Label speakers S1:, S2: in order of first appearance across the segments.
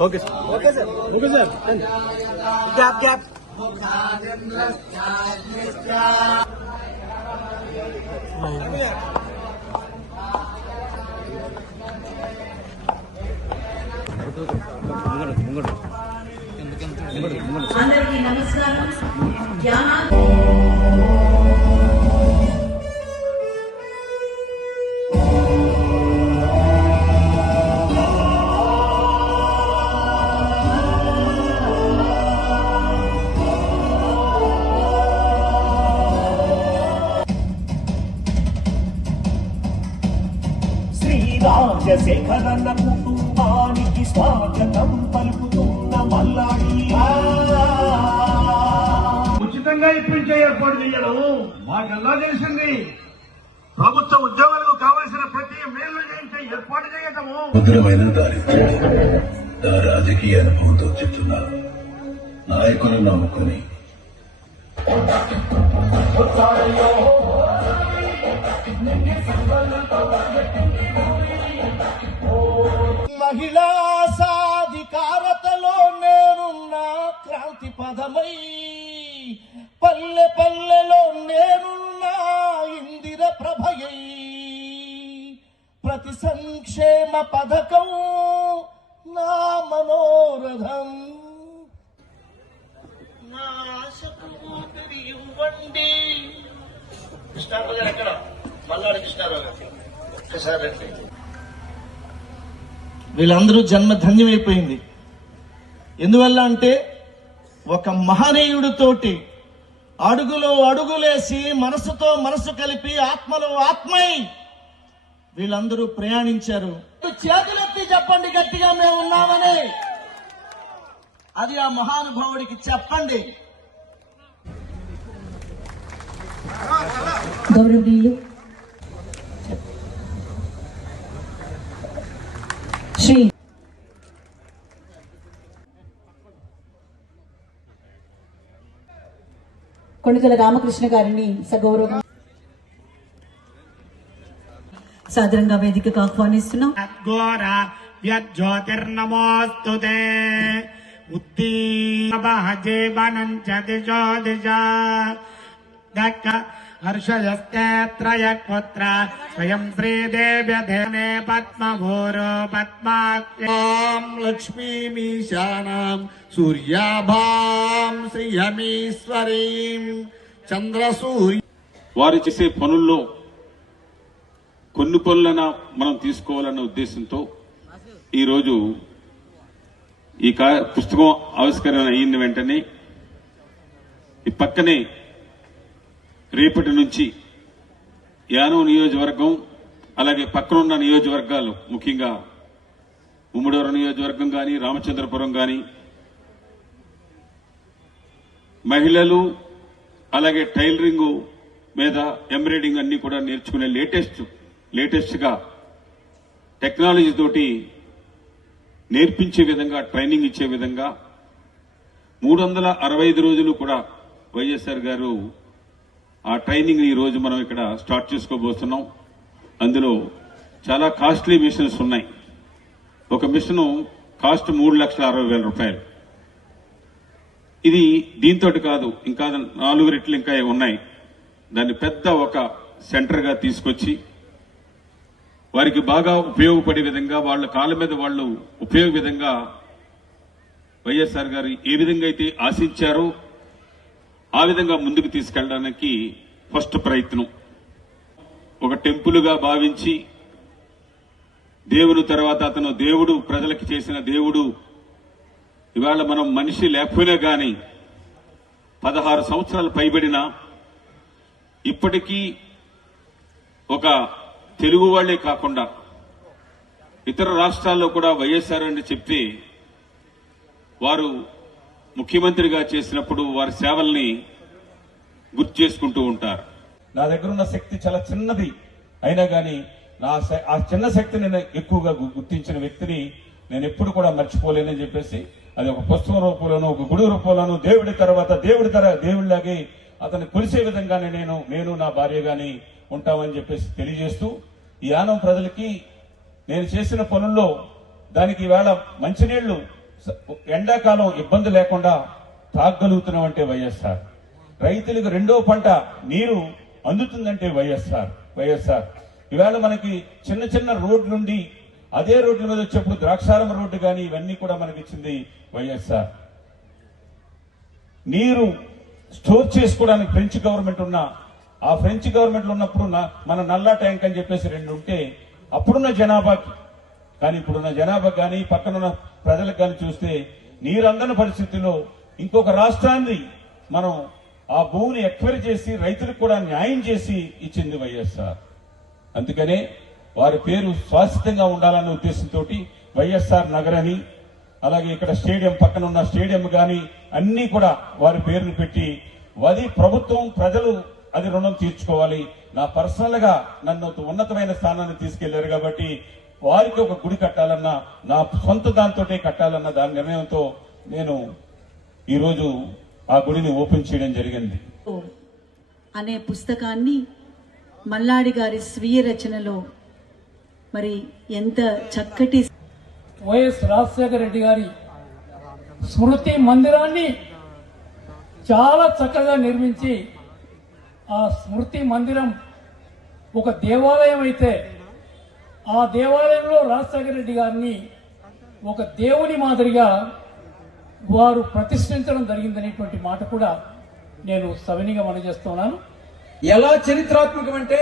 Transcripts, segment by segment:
S1: okay sir okay sir okay sir gap gap
S2: అందరికీ నమస్కారం
S3: శ్రీరాజశేఖరన్న కుటుంబానికి స్వాగతం పలుకుతున్న మల్లాడి.
S4: ఉచితంగా ఇప్పించే ఏర్పాటు చేయడం మాకెల్లా తెలిసింది. ప్రభుత్వ ఉద్యోగులకు కావలసిన ప్రతి మేలు చేయించే ఏర్పాటు చేయటము.
S5: దారిద్ర్యం నా రాజకీయ అనుభవంతో చెప్తున్నాను నాయకులను నమ్ముకుని.
S3: మహిళా సాధికారతలో నేనున్నా క్రాంతి పదమై పల్లె పల్లెలో నేనున్నా ఇందిర ప్రభయై. ప్రతి సంక్షేమ పథకం నా మనోరథం. నా ఆశకు ఇవ్వండి. కృష్ణారావు గారు ఎక్కడ మల్లాడు కృష్ణారావు గారు ఒక్కసారి రండి. వీళ్ళందరూ జన్మ ధన్యమైపోయింది. ఎందువల్ల అంటే ఒక మహనీయుడితోటి అడుగులో అడుగులేసి మనసుతో మనసు కలిపి ఆత్మలో ఆత్మై వీళ్ళందరూ ప్రయాణించారు. చేతులెత్తి చెప్పండి గట్టిగా మేము ఉన్నామని. అది ఆ మహానుభావుడికి చెప్పండి.
S2: గౌరవనీయులు కొణిదల రామకృష్ణ గారిని సగౌరవం సాదరంగా వేదికకు ఆహ్వానిస్తున్నాం
S4: ఘోర వ్యజ్యోతిర్నమోస్తు ఉద్దీనీవనంచ దిశో దిశ దక్క హర్షయస్తేత్రయపుత్ర స్వయం శ్రీదేవ్యధేనే పద్మభూరో పద్మాం లక్ష్మీమీశానాం సూర్యాభాం శ్రియమీశ్వరీం చంద్రసూర్య
S6: వారు చేసే పనుల్లో కొన్ని పనులన మనం తీసుకోవాలన్న ఉద్దేశంతో ఈరోజు ఈ పుస్తకం ఆవిష్కరణ అయిన వెంటనే. ఈ పక్కనే రేపటి నుంచి యానం నియోజకవర్గం అలాగే పక్కనున్న నియోజకవర్గాలు ముఖ్యంగా ఉమ్మడూరు నియోజకవర్గం కానీ రామచంద్రపురం కానీ మహిళలు అలాగే టైలరింగ్ మీద ఎంబ్రాయిడింగ్ అన్ని కూడా నేర్చుకునే లేటెస్ట్ లేటెస్ట్గా టెక్నాలజీ తోటి నేర్పించే విధంగా ట్రైనింగ్ ఇచ్చే విధంగా మూడు వందల అరవై ఐదు రోజులు కూడా వైఎస్ఆర్ గారు ఆ ట్రైనింగ్ ఈ రోజు మనం ఇక్కడ స్టార్ట్ చేసుకోబోతున్నాం. అందులో చాలా కాస్ట్లీ మిషన్స్ ఉన్నాయి. ఒక మిషన్ కాస్ట్ మూడు లక్షల అరవై వేల రూపాయలు. ఇది దీంతో కాదు ఇంకా నాలుగు రెట్లు ఇంకా ఉన్నాయి. దాన్ని పెద్ద ఒక సెంటర్గా తీసుకొచ్చి వారికి బాగా ఉపయోగపడే విధంగా వాళ్ళ కాళ్ళ మీద వాళ్ళు ఉపయోగ విధంగా వైఎస్ఆర్ గారు ఏ విధంగా అయితే ఆశించారో ఆ విధంగా ముందుకు తీసుకెళ్ళడానికి ఫస్ట్ ప్రయత్నం. ఒక టెంపుల్గా భావించి దేవుడు తర్వాత అతను దేవుడు ప్రజలకు చేసిన దేవుడు. ఇవాళ మనం మనిషి లేకపోయినా కానీ
S7: పదహారు సంవత్సరాలు పైబడిన ఇప్పటికీ ఒక తెలుగు వాళ్ళే కాకుండా ఇతర రాష్ట్రాల్లో కూడా వైఎస్ఆర్ అని చెప్తే వారు ముఖ్యమంత్రిగా చేసినప్పుడు వారి సేవల్ని గుర్తు చేసుకుంటూ ఉంటారు.
S6: నా దగ్గర ఉన్న శక్తి చాలా చిన్నది. అయినా కానీ నా ఆ చిన్న శక్తిని నేను ఎక్కువగా గుర్తించిన వ్యక్తిని నేను ఎప్పుడు కూడా మర్చిపోలేనని చెప్పేసి అది ఒక పుస్తకం రూపంలోనూ ఒక గుడి రూపంలోనూ దేవుడి తర్వాత దేవుడి తర దేవుడిలాగే అతన్ని కొలిసే విధంగానే నేను నేను నా భార్య గాని ఉంటామని చెప్పేసి తెలియజేస్తూ ఈ యానం ప్రజలకి నేను చేసిన పనుల్లో దానికి ఈవేళ మంచినీళ్ళు ఎండాకాలం ఇబ్బంది లేకుండా తాగగలుగుతున్నామంటే వైఎస్ఆర్. రైతులకు రెండో పంట నీరు అందుతుందంటే వైఎస్ఆర్ వైఎస్ఆర్. ఇవాళ మనకి చిన్న చిన్న రోడ్లుండి అదే రోడ్ల మీద వచ్చేప్పుడు ద్రాక్షారం రోడ్డు కానీ ఇవన్నీ కూడా మనకి ఇచ్చింది వైఎస్ఆర్. నీరు స్టోర్ చేసుకోవడానికి ఫ్రెంచ్ గవర్నమెంట్ ఉన్న ఆ ఫ్రెంచ్ గవర్నమెంట్ ఉన్నప్పుడు మన నల్లా ట్యాంక్ అని చెప్పేసి రెండు ఉంటే అప్పుడున్న జనాభాకి. కానీ ఇప్పుడున్న జనాభా కానీ పక్కనున్న ప్రజలకు కానీ చూస్తే నీరందని పరిస్థితుల్లో పరిస్థితిలో ఇంకొక రాష్ట్రాన్ని మనం ఆ భూమిని ఎక్వైర్ చేసి రైతులకు కూడా న్యాయం చేసి ఇచ్చింది వైఎస్ఆర్. అందుకనే వారి పేరు శాశ్వతంగా ఉండాలనే ఉద్దేశంతో వైఎస్ఆర్ నగర్ అని అలాగే ఇక్కడ స్టేడియం పక్కన ఉన్న స్టేడియం కానీ అన్నీ కూడా వారి పేరును పెట్టి అది ప్రభుత్వం ప్రజలు అది రుణం తీర్చుకోవాలి. నా పర్సనల్గా నన్ను ఉన్నతమైన స్థానాన్ని తీసుకెళ్ళారు కాబట్టి వారికి ఒక గుడి కట్టాలన్న నా సొంత దాంతో కట్టాలన్న దాని నిర్ణయంతో నేను ఈరోజు ఆ గుడిని ఓపెన్ చేయడం జరిగింది.
S2: అనే పుస్తకాన్ని మల్లాడి గారి స్వీయ రచనలో మరి ఎంత చక్కటి
S8: వైఎస్ రాజశేఖర రెడ్డి గారి స్మృతి మందిరాన్ని చాలా చక్కగా నిర్మించి ఆ స్మృతి మందిరం ఒక దేవాలయం అయితే ఆ దేవాలయంలో రాజశేఖర రెడ్డి గారిని ఒక దేవుని మాదిరిగా వారు ప్రతిష్ఠించడం జరిగిందనేటువంటి మాట కూడా నేను సవినీగా మనం చేస్తున్నాను
S9: ఎలా చరిత్రాత్మకం అంటే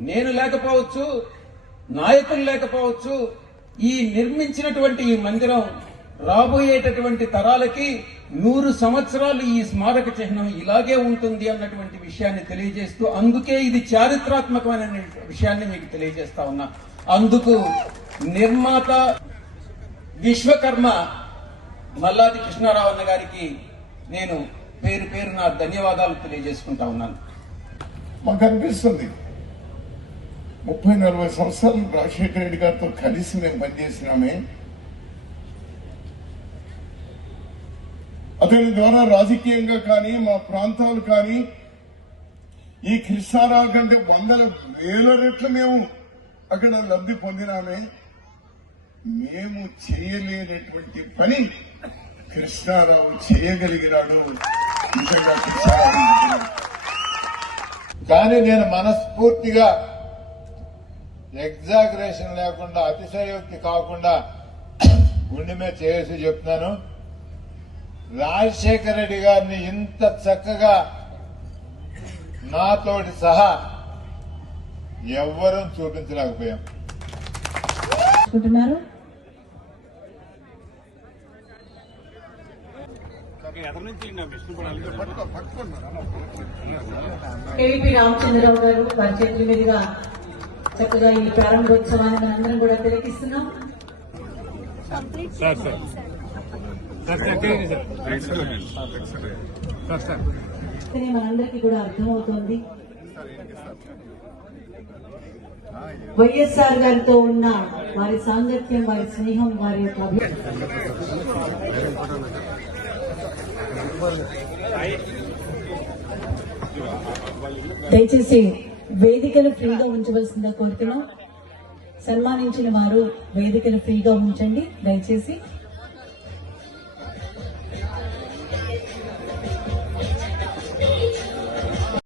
S9: నేను లేకపోవచ్చు నాయకులు లేకపోవచ్చు ఈ నిర్మించినటువంటి ఈ మందిరం రాబోయేటటువంటి తరాలకి నూరు సంవత్సరాలు ఈ స్మారక చిహ్నం ఇలాగే ఉంటుంది అన్నటువంటి విషయాన్ని తెలియజేస్తూ అందుకే ఇది చారిత్రాత్మకమైన విషయాన్ని మీకు తెలియజేస్తా ఉన్నా. అందుకు నిర్మాత విశ్వకర్మ మల్లాది కృష్ణారావు అన్న గారికి నేను పేరు పేరు నా ధన్యవాదాలు తెలియజేసుకుంటా ఉన్నాను.
S4: మాకు అనిపిస్తుంది. ముప్పై నలభై సంవత్సరాలు రాజశేఖర రెడ్డి గారితో కలిసి మేము పనిచేసినామే. అతని ద్వారా రాజకీయంగా కానీ మా ప్రాంతాలు కానీ ఈ కృష్ణారావు కంటే వందల వేల రెట్లు మేము అక్కడ లబ్ధి పొందినామే. మేము చేయలేనటువంటి పని కృష్ణారావు చేయగలిగినాడు. నిజంగా కృష్ణారావు
S10: కానీ నేను మనస్ఫూర్తిగా ఎగ్జాగరేషన్ లేకుండా అతిశయోక్తి కాకుండా గుండె మీద చేసి చెప్తున్నాను. రాజశేఖర రెడ్డి గారిని ఇంత చక్కగా నాతోటి సహా ఎవ్వరూ చూపించలేకపోయాం.
S2: కేవీపీ రామచంద్రరావు గారు వారి చేతుల మీదుగా చక్కగా ఈ ప్రారంభోత్సవాన్ని మనందరం కూడా తిలకిస్తున్నాం. కానీ మనందరికీ కూడా అర్థమవుతోంది. వైఎస్ఆర్ గారితో ఉన్న వారి సాంగత్యం వారి స్నేహం వారి యొక్క దయచేసి వేదికలు ఫ్రీగా ఉంచవలసిందిగా కోరుతున్నాం. సన్మానించిన వారు వేదికలు ఫ్రీగా ఉంచండి. దయచేసి